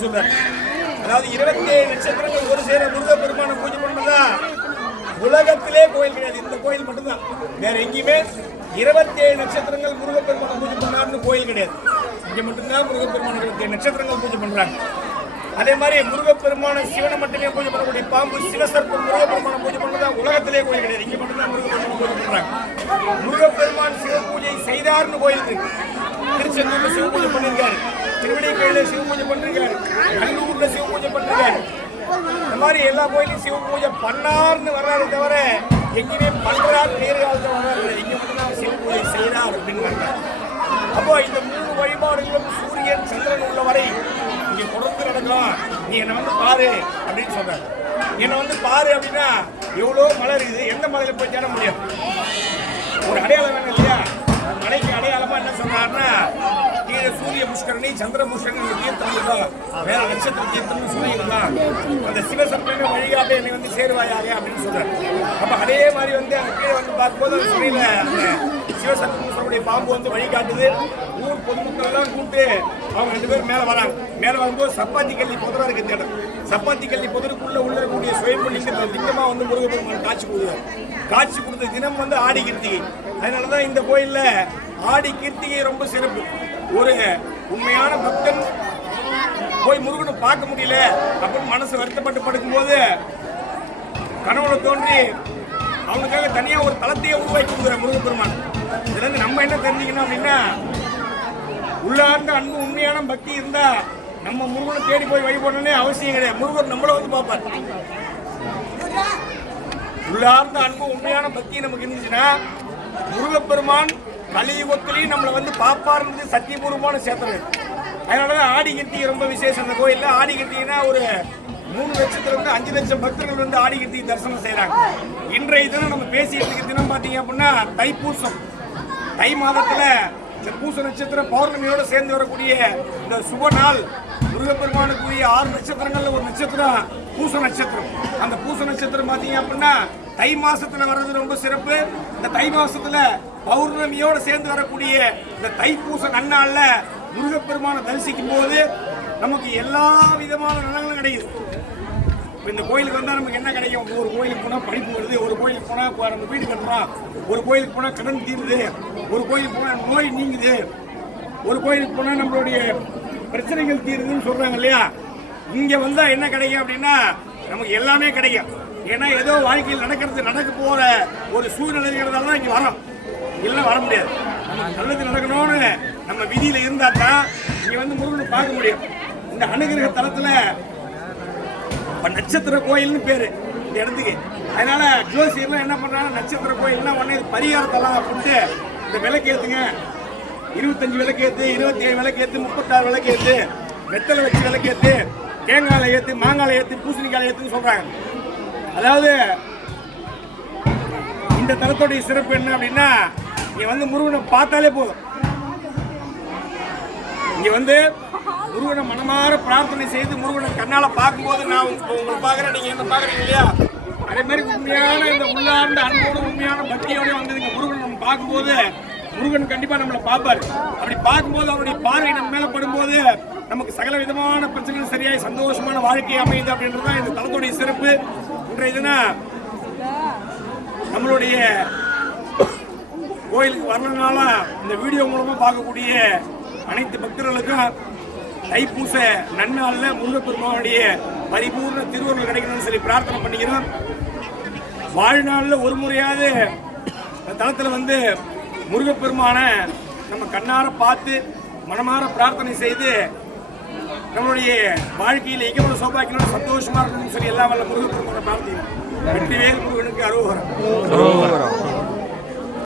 சொல்றாரு. அதாவது இருபத்தி ஏழு நட்சத்திரங்கள் ஒரு சேர முருக பெருமான பூஜை பண்ணதா உலகத்திலே கோயில் கிடையாது. இந்த கோயில் மட்டும்தான். வேற எங்கேயுமே இருபத்தி ஏழு நட்சத்திரங்கள் முருக பெருமான பூஜை பண்ணாருன்னு கோயில் கிடையாது. இங்க மட்டும்தான் முருக பெருமானுக்கு நட்சத்திரங்கள் பூஜை பண்றாங்க. அதே மாதிரி முருகப்பெருமான சிவனை மட்டுமே பூஜை பண்ணக்கூடிய பாம்பு சிவசர்ப்பம் முருகப்பெருமான பூஜை பண்ணதா உலகத்திலே கோயில் கிடையாது. இங்க மட்டும்தான் முருகப்பெருமான பூஜை பண்றாங்க. முருகப்பெருமான் சிவ பூஜை செய்தார்னு கோயில் இருக்கு திருச்செந்தூர்ல சிவ பூஜை பண்ணிருக்காரு திருவடிக்கையில சிவ பூஜை பண்ணிருக்காரு கல்லூர்ல சிவ பூஜை பண்ணிருக்காரு இந்த மாதிரி எல்லா கோயிலையும் சிவ பூஜை பண்ணார்னு வர்றாரு தவிர எங்கேயுமே பண்றாரு நேர்காலத்தில் வர்றாரு எங்க மட்டும்தான் சிவ பூஜை செய்தார் அப்படின்னு வர்றாரு. அப்போ இந்த மூணு வழிபாடுகளும் சூரியன் சந்திரன் உள்ள வரை இங்க தொடர்ந்து நடக்கலாம். நீ என்னை வந்து பாரு அப்படின்னு சொல்றாரு. என்னை வந்து பாரு அப்படின்னா எவ்வளோ மலை இருக்குது எந்த மலையில போய் தேட முடியாது ஒரு அடையாளம் வேணும் இல்லையா? மலைக்கு அடையாளமா என்ன சொன்னார்னா கீழே சூரிய புஷ்கரணி சந்திர புஷ்கரணி தீர்த்தம் இருக்கும் வேற நட்சத்திர தீர்த்தம் சூரியன் தான். அந்த சிவசப்தமே வழிகாட்ட என்னை வந்து சேருவாயாக அப்படின்னு சொல்றாரு. அப்ப அதே மாதிரி வந்து அந்த கீழே வந்து பார்க்கும்போது அந்த சூரியல அந்த பாம்பு வந்து வழிகாட்டுது. ஊர் பொதுமக்கள் எல்லாம் கூப்பிட்டு அவங்க ரெண்டு பேரும் மேலே வராங்க. மேலே வரும்போது சப்பாத்தி கல்லி புதரா இருக்கு இடம். சப்பாத்தி கல்லி புதருக்குள்ள உள்ள இருக்கக்கூடிய சுயம்பு லிங்கத்தை லிங்கமா வந்து முருகப்பெருமான் காட்சி கொடுக்குறாரு. காட்சி கொடுத்த தினம் வந்து ஆடி கிருத்திகை. அதனாலதான் இந்த கோயிலில் ஆடி கிருத்திகை ரொம்ப சிறப்பு. ஒரு உண்மையான பக்தன் போய் முருகனை பார்க்க முடியல அப்படின்னு மனசு வருத்தப்பட்டு படுக்கும்போது கனவுல தோன்றி அவனுக்காக தனியாக ஒரு தளத்தையே உருவாக்கி கொடுக்குற முருகப்பெருமான். இதுலேருந்து நம்ம என்ன தெரிஞ்சுக்கணும் அப்படின்னா உள்ளார்ந்த அன்பு உண்மையான பக்தி இருந்தா நம்ம முருகனை தேடி போய் வழிபடணும்னே அவசியம் கிடையாது. முருகன் நம்மள வந்து பார்ப்பார். உள்ளார்ந்த அன்பு உண்மையான பக்தி நமக்கு இருந்துச்சுன்னா முருகப்பெருமான் கலியுகத்திலையும் நம்மளை வந்து பாப்பார்ன்றது சத்தியபூர்வமான சேத்திரம் அதனாலதான் ஆடி கட்டி ரொம்ப விசேஷம். அந்த கோயிலில் ஆடி கட்டினா ஒரு மூணு லட்சத்துல வந்து அஞ்சு லட்சம் பக்தர்கள் வந்து ஆடி கட்டி தரிசனம் செய்கிறாங்க இன்றைய தினம் நம்ம பேசிட்டு இருக்க தினம் பார்த்தீங்க அப்படின்னா தைப்பூசம். தை மாதத்தில் பூச நட்சத்திரம் பௌர்ணமியோட சேர்ந்து வரக்கூடிய இந்த சுப நாள் முருகப்பெருமானுக்குரிய ஆறு நட்சத்திரங்கள்ல ஒரு நட்சத்திரம் பூச நட்சத்திரம். அந்த பூச நட்சத்திரம் பார்த்தீங்க அப்படின்னா தை மாசத்துல வர்றது ரொம்ப சிறப்பு. இந்த தை மாசத்துல பௌர்ணமியோட சேர்ந்து வரக்கூடிய இந்த தைப்பூச நன்னாள்ல முருகப்பெருமானை தரிசிக்கும் போது நமக்கு எல்லா விதமான நலங்களும் கிடைக்குது. இப்போ இந்த கோயிலுக்கு வந்தால் நமக்கு என்ன கிடைக்கும்? ஒரு கோயிலுக்கு போனால் படிப்பு வருது ஒரு கோயிலுக்கு போனால் நம்ம வீடு கட்டுறோம் ஒரு கோயிலுக்கு போனால் கடன் தீருது ஒரு கோயிலுக்கு போனால் நோய் நீங்குது ஒரு கோயிலுக்கு போனால் நம்மளுடைய பிரச்சனைகள் தீருதுன்னு சொல்கிறாங்க இல்லையா? இங்கே வந்தால் என்ன கிடைக்கும் அப்படின்னா நமக்கு எல்லாமே கிடைக்கும். ஏன்னா ஏதோ வாழ்க்கையில் நடக்கிறது நடக்க போகிற ஒரு சூழ்நிலை இருக்கிறதால தான் இங்கே வரோம். இல்லை வர முடியாது. நமக்கு நல்லது நடக்கணும்னு நம்ம விதியில் இருந்தால் தான் இங்கே வந்து முருகனை பார்க்க முடியும். இந்த அனுகிரக தளத்தில் இப்போ நட்சத்திர கோயில்னு பேர். இந்த இடத்துக்கு அதனால ஜோசியர்லாம் என்ன பண்ணுறாங்க நட்சத்திர கோயில்னா உடனே இது பரிகாரத்தெல்லாம் அப்படின்ட்டு இந்த விளக்கேற்றுங்க இருபத்தஞ்சு விளக்கேற்று இருபத்தி ஏழு விளக்கேற்று முப்பத்தாறு விளக்கேற்று வெத்தலை வச்சு விளக்கேத்து தேங்காய் ஏத்து மாங்காய் ஏத்து பூசணிக்காய் ஏத்துன்னு சொல்கிறாங்க அதாவது இந்த தலத்துடைய சிறப்பு என்ன அப்படின்னா இங்கே வந்து முருகனை பார்த்தாலே போதும். இங்கே வந்து முருகனை மனமாற பிரார்த்தனை செய்து முருகனை கண்ணால பார்க்கும்போது நான் உங்களை பார்க்குறேன். நீங்கள் என்ன பார்க்குறீங்க இல்லையா? அதே மாதிரி உண்மையான இந்த உள்ளார்ந்த அன்போடு உண்மையான பக்தியோட வந்து முருகன் நம்ம பார்க்கும்போது முருகன் கண்டிப்பாக நம்மளை பார்ப்பாரு. அப்படி பார்க்கும்போது அவருடைய பார்வை நம்ம மேலே படும்போது நமக்கு சகல விதமான பிரச்சனைகள் சரியாய் சந்தோஷமான வாழ்க்கை அமையுது அப்படின்றது தான் இந்த தளத்துடைய சிறப்பு. இன்றைய தினம் நம்மளுடைய கோயிலுக்கு வரலனால இந்த வீடியோ மூலமாக பார்க்கக்கூடிய அனைத்து பக்தர்களுக்கும் தைப்பூச நன்னாளில் முருகப்பெருமானுடைய பரிபூர்ண திருவருள் கிடைக்கணும்னு சொல்லி பிரார்த்தனை பண்ணிக்கிறோம். வாழ்நாளில் ஒரு முறையாவது தளத்தில் வந்து முருகப்பெருமானை நம்ம கண்ணார பார்த்து மனமார பிரார்த்தனை செய்து நம்மளுடைய வாழ்க்கையில் எங்கே சௌபாக்கியோட சந்தோஷமாக இருக்கணும்னு சொல்லி எல்லா வல்ல முருகப்பெருமானை பிரார்த்திக்கிறோம். வெற்றிவேல் முருகனுக்கு அரோகரம்.